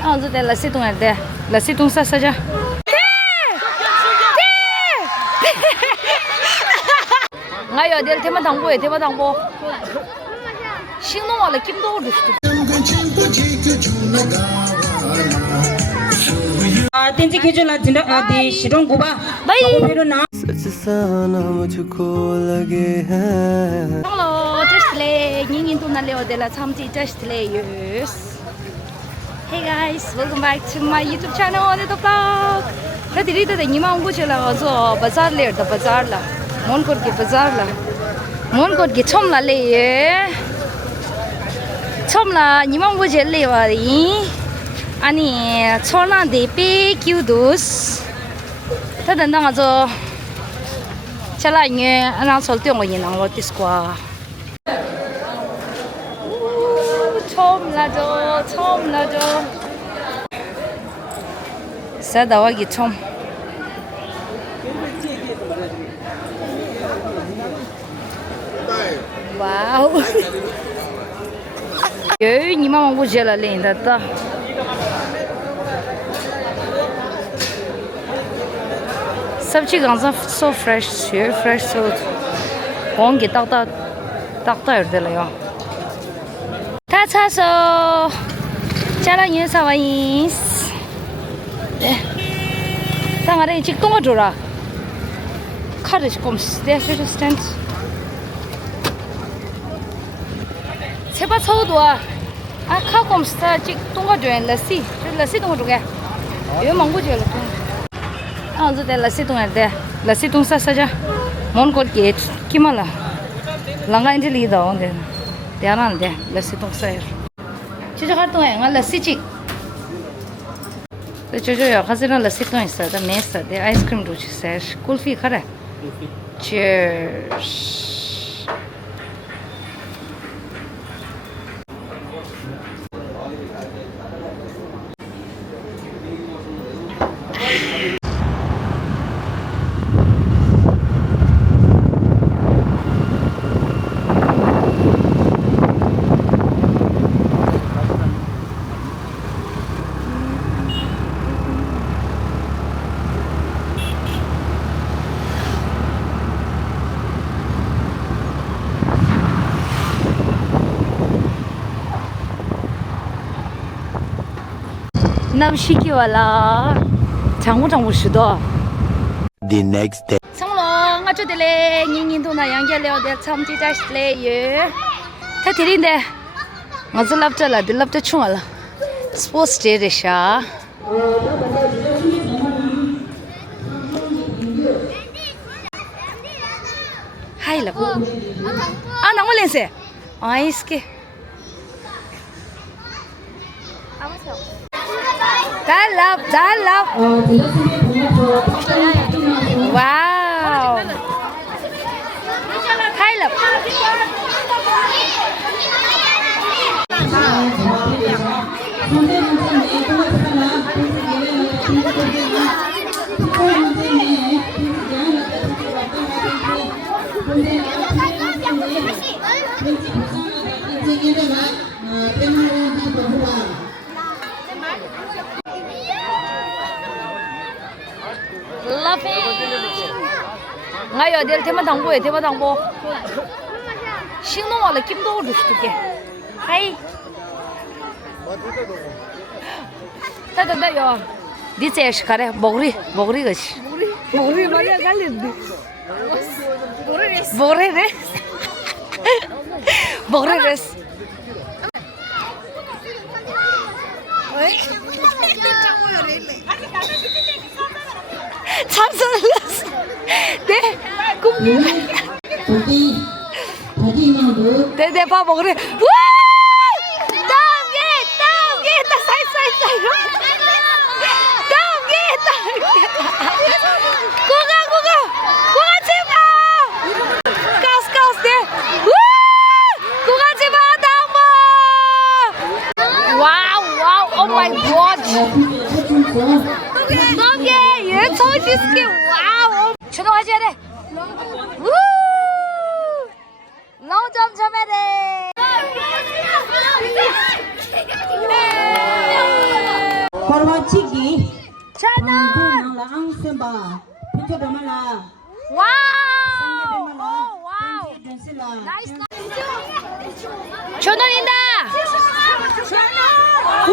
아, 저 내가 시동 할 때, 나 시동 사자. 나요, 내일 대만 당보에 대만 당보. 신동 와라 김도 오르시죠. 아, 땡지 기준나 진짜 아디 시동 고바. 바이. 나. Hello, just today, Ning to Naleo de la Tamti just today, yes. Hey guys, welcome back to my YouTube channel on the vlog. Now today the Nima go chala zo bazaar le the bazaar la. Mundgod ke bazaar la. Mundgod ke chom la le. Chom la Nima go jelle wa ri. Ani chona de pe kyudus. Ta dan dang zo chala nge ana sol tiong yin ang lo tisqua. 처음 나죠. 싸다와기 처음. 와우. 여기 니만 먹고 제일 렌다다. सब्जी गांजा so fresh, so fresh so. 원기 딱딱 이러더래요. 다 차서 자랑이 사와인스. 네. 당아래 직동가 줘라. 카드 좀 스테 스탠드. 제발 서도와. 아 카콤 스타 직동가 줘야 라시. 라시 동가 줘게. 이거 먹고 줘야 아, 저 라시 동할 때. 라시 동 사자. 몬골 게 키말라. 랑가인지 리다 온데. 대안한데 라시 동사요. 진짜 활동해. 나 라시지. 저저요. 가지나 라시 동 있어. 다 메스. 데 아이스크림 도 주세요. 쿨피 가래. Cheers. 남시기 와라 장고 시도 The next day. 성롱 아주들레 닝닝도나 양gel레오 데 참지 자스레 예 타티린데 맞아 랍자라 딜랍자 충알라 스포츠 데레샤 하이라 아 나올렌세 아이스케 달랍 와우 하이랍 나요 내일 대만 당보에 대만 당보 신동 와라 김도 오르시죠. 하이 다다다요 디제 시카레 먹리 것이 먹리 말이야 갈린데 먹리레스 참선을했어. 네, 네, 밥 먹으래. 와! 떡이, 고가 제발. 가스, 네. 고가 제발 담아. 와우, 오 마이 갓. 떡이, 얘 처지스키 와우. 주동하지 않아. 우! 너무 점점해래. Korwachiki. 채널. Nang ang semba. Pintu damala. 와우. 오, 와우. 나이스. 전원인다. 우.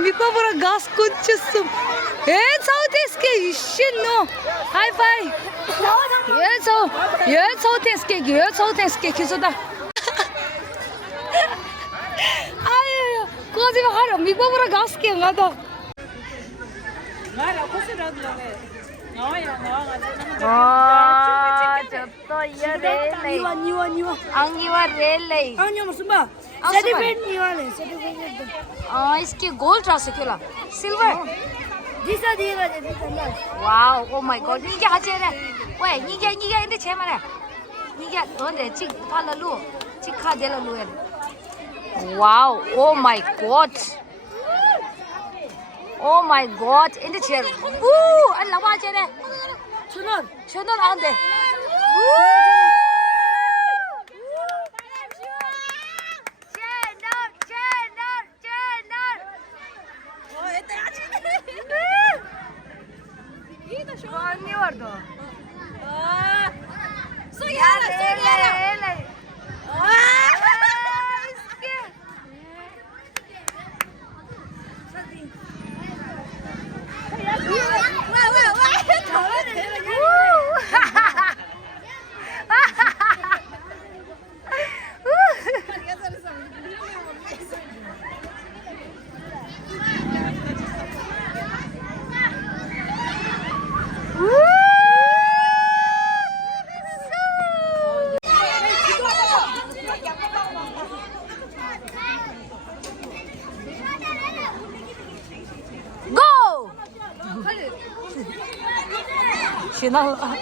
밑밥으로 가스 꽂혔음. 사우테스케 이신노 하이파이. 사우테스케 기소다. 아유, 거짓말 하려 밑밥으로 가스게 가다. 저또 이어 렐레이. 앙이와 렐레이. इसकी गोल्ड रहा से क्यों silver wow oh my god नी क्या हाचे रे ओए नी क्या इंदे छे मारे नी क्या ओंदे चिक फाला लु चिक खा दे लु ए वाओ ओ माय गॉड इंदे छे ऊ अल्लाह वाचे रे 천원 안돼 언니 와도 소리하라 지나가.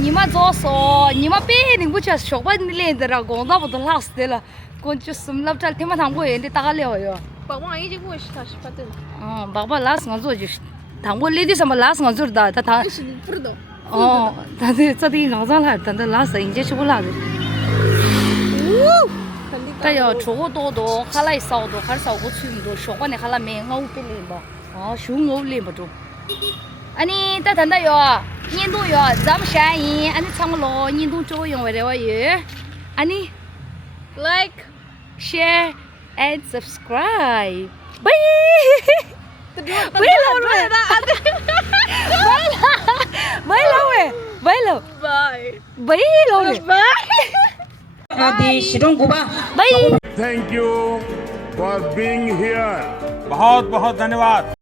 你们早说，你们别人不去小班的来的了，工作不都拉死的了，工就什么了，这天马堂过人的打了哟。爸爸已经给我洗他洗发灯。爸爸拉什么做就是，堂过来的什么拉什么做的，他。不知道。哦，他这里刚上来，等到拉谁人家去不拉的。但要出个多，还来少多，还少个村多，小班的还来没我不领吧？哦，小我领不住。อันนี้แต่ทันได้ยอยินดูยอจำแสงอีอันนี้ช่างรอยินดูโจยงไว้ได้ว่าอยู่ Ani Like. share and subscribe. Bye. Bye lâu rồi. Bye lâu rồi. Bye lâu. Bye. Bye lâu rồi. Di Shirong Guba. Bye. Thank you for being here. बहुत बहुत धन्यवाद.